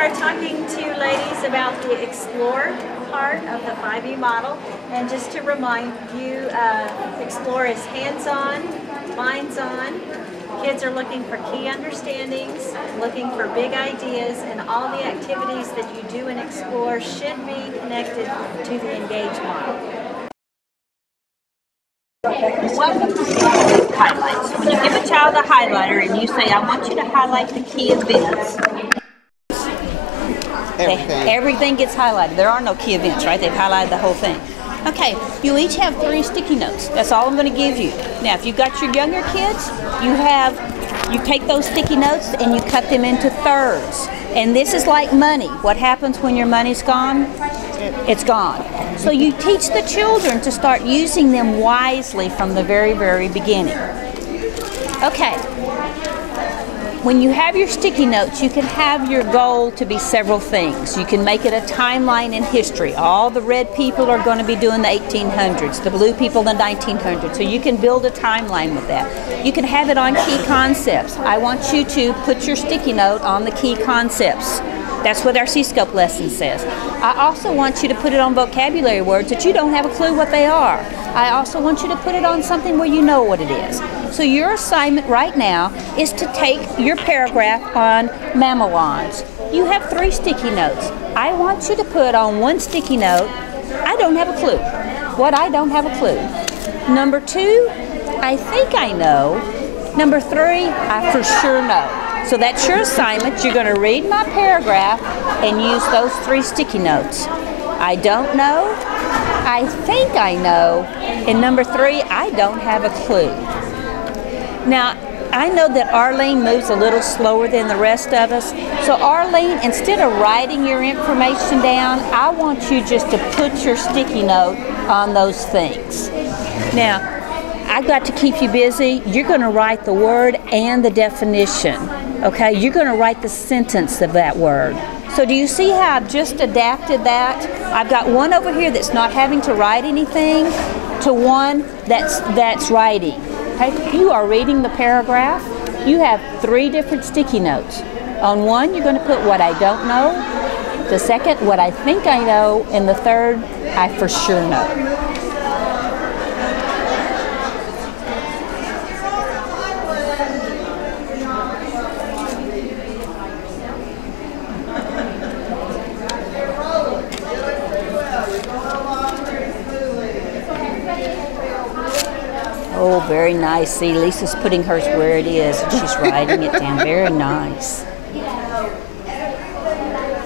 are talking to ladies about the Explore part of the 5E model. And just to remind you, Explore is hands-on, minds-on. Kids are looking for key understandings, looking for big ideas, and all the activities that you do in Explore should be connected to the Engage model. Welcome to highlights. When you give a child a highlighter and you say, I want you to highlight the key events. Everything gets highlighted. There are no key events, right? They've highlighted the whole thing. Okay, you each have 3 sticky notes. That's all I'm going to give you. Now, if you've got your younger kids, you take those sticky notes and you cut them into thirds. And this is like money. What happens when your money's gone? It's gone. So you teach the children to start using them wisely from the very, very beginning. Okay. When you have your sticky notes, you can have your goal to be several things. You can make it a timeline in history. All the red people are going to be doing the 1800s, the blue people the 1900s. So you can build a timeline with that. You can have it on key concepts. I want you to put your sticky note on the key concepts. That's what our C-Scope lesson says. I also want you to put it on vocabulary words that you don't have a clue what they are. I also want you to put it on something where you know what it is. So your assignment right now is to take your paragraph on mammalians. You have 3 sticky notes. I want you to put on 1 sticky note, I don't have a clue. What I don't have a clue. Number 2, I think I know. Number 3, I for sure know. So that's your assignment. You're going to read my paragraph and use those 3 sticky notes. I don't know, I think I know, and number 3, I don't have a clue. Now, I know that Arlene moves a little slower than the rest of us. So Arlene, instead of writing your information down, I want you just to put your sticky note on those things. Now, I've got to keep you busy. You're going to write the word and the definition. Okay, you're going to write the sentence of that word. So do you see how I've just adapted that? I've got one over here that's not having to write anything to one that's writing. Okay, you are reading the paragraph. You have 3 different sticky notes. On one, you're going to put what I don't know. The second, what I think I know. And the third, I for sure know. Oh, very nice. See, Lisa's putting hers where it is, and she's writing it down. Very nice.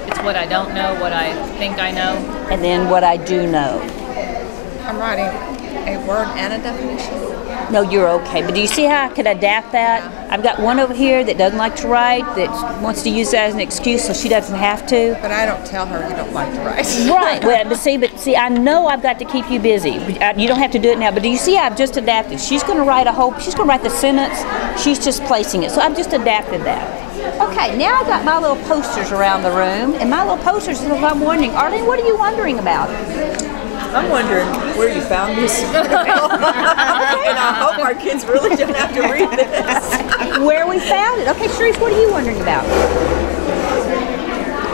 It's what I don't know, what I think I know. And then what I do know. I'm writing a word and a definition. No, you're okay. But do you see how I could adapt that? Yeah. I've got one over here that doesn't like to write, that wants to use that as an excuse so she doesn't have to. But I don't tell her you don't like to write. Right. Well, but see, I know I've got to keep you busy. You don't have to do it now. But do you see how I've just adapted? She's going to write she's going to write the sentence. She's just placing it. So I've just adapted that. Okay, now I've got my little posters around the room. And my little posters is what I'm wondering. Arlene, what are you wondering about? I'm wondering where you found this. And I hope our kids really don't have to read this. Where we found it. Okay, Sharice, what are you wondering about?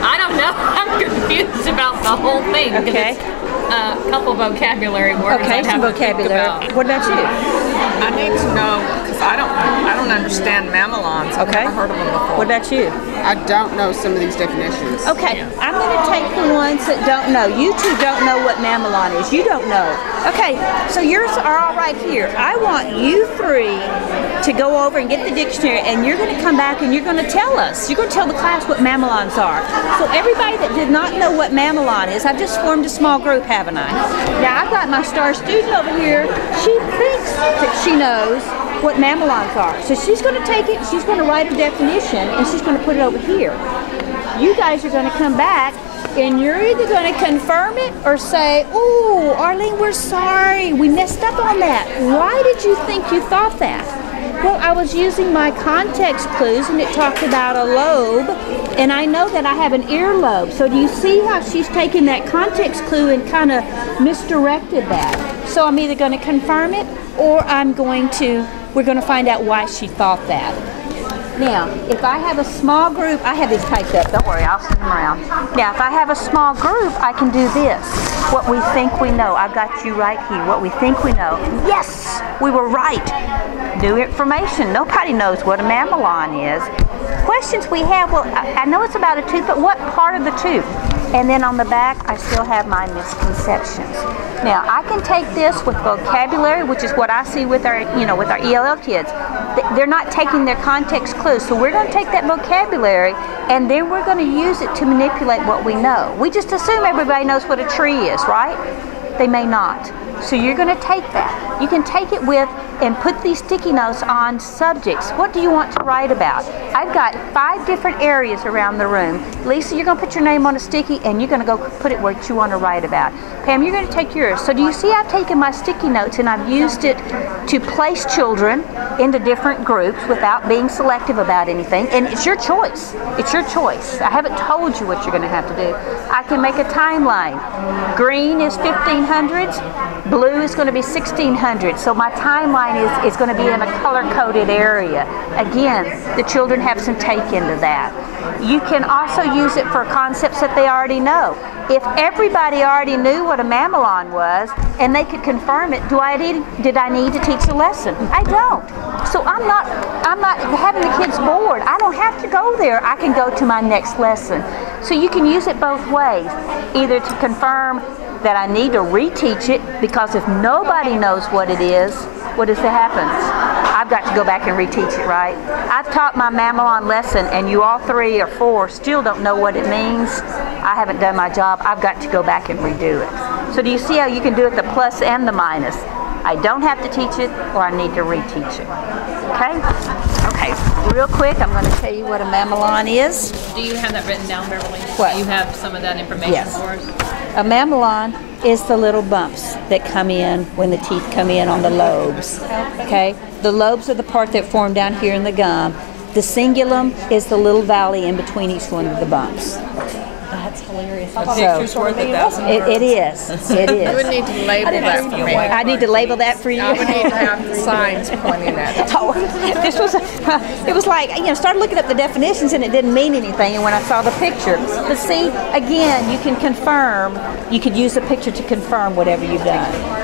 I don't know. I'm confused about the whole thing. Okay. It's a couple vocabulary words. Okay, some vocabulary. What about you? I need to know, because I don't understand mammalians. I've never heard of them before. What about you? I don't know some of these definitions. Okay, I'm going to take the ones that don't know. You two don't know what mammalian is. You don't know. Okay, so yours are all right here. I want you 3 to go over and get the dictionary, and you're going to come back and you're going to tell us. You're going to tell the class what mammalians are. So everybody that did not know what mammalian is, I've just formed a small group, haven't I? Now I've got my star student over here. She thinks that she knows what mammalians are. So she's going to take it, she's going to write a definition, and she's going to put it over here. You guys are going to come back, and you're either going to confirm it or say, "Ooh, Arlene, we're sorry. We messed up on that. Why did you think you thought that?" Well, I was using my context clues, and it talked about a lobe, and I know that I have an earlobe. So do you see how she's taken that context clue and kind of misdirected that? So I'm either going to confirm it, or we're going to find out why she thought that. Now, if I have a small group, I have these typed up, don't worry, I'll send them around. Now, if I have a small group, I can do this. What we think we know. I've got you right here. What we think we know. Yes, we were right. New information. Nobody knows what a mamelon is. Questions we have, well, I know it's about a tooth, but what part of the tooth? And then on the back, I still have my misconceptions. Now, I can take this with vocabulary, which is what I see with our, with our ELL kids. They're not taking their context clues. So we're going to take that vocabulary, and then we're going to use it to manipulate what we know. We just assume everybody knows what a tree is, right? They may not. So you're going to take that. You can take it with and put these sticky notes on subjects. What do you want to write about? I've got 5 different areas around the room. Lisa, you're going to put your name on a sticky and you're going to go put it where you want to write about. Pam, you're going to take yours. So do you see I've taken my sticky notes and I've used it to place children into different groups without being selective about anything. And it's your choice. It's your choice. I haven't told you what you're going to have to do. I can make a timeline. Green is 1500s. Blue is going to be 1600. So my timeline is going to be in a color-coded area. Again, the children have some take into that. You can also use it for concepts that they already know. If everybody already knew what a mamelon was and they could confirm it, did I need to teach a lesson? I don't. So I'm not having the kids bored. I don't have to go there. I can go to my next lesson. So you can use it both ways, either to confirm that I need to reteach it, because if nobody knows what it is, what happens? I've got to go back and reteach it, right? I've taught my mamelon lesson and you all 3 or 4 still don't know what it means. I haven't done my job. I've got to go back and redo it. So do you see how you can do it the plus and the minus? I don't have to teach it, or I need to reteach it. Okay? Okay, real quick, I'm going to tell you what a mamelon is. Do you have that written down, Beverly? What? Do you have some of that information Yes. for us? A mamelon is the little bumps that come in when the teeth come in on the lobes. Okay? The lobes are the part that form down here in the gum. The cingulum is the little valley in between each one of the bumps. That's hilarious. So, Picture's worth 1,000 words. it is. It You would is. need to label that for me. I need to label that for you. I would need to have the signs pointing at it. Oh, this was, it was like, started looking up the definitions and it didn't mean anything, and when I saw the picture. But see, again, you can confirm, you could use a picture to confirm whatever you've done.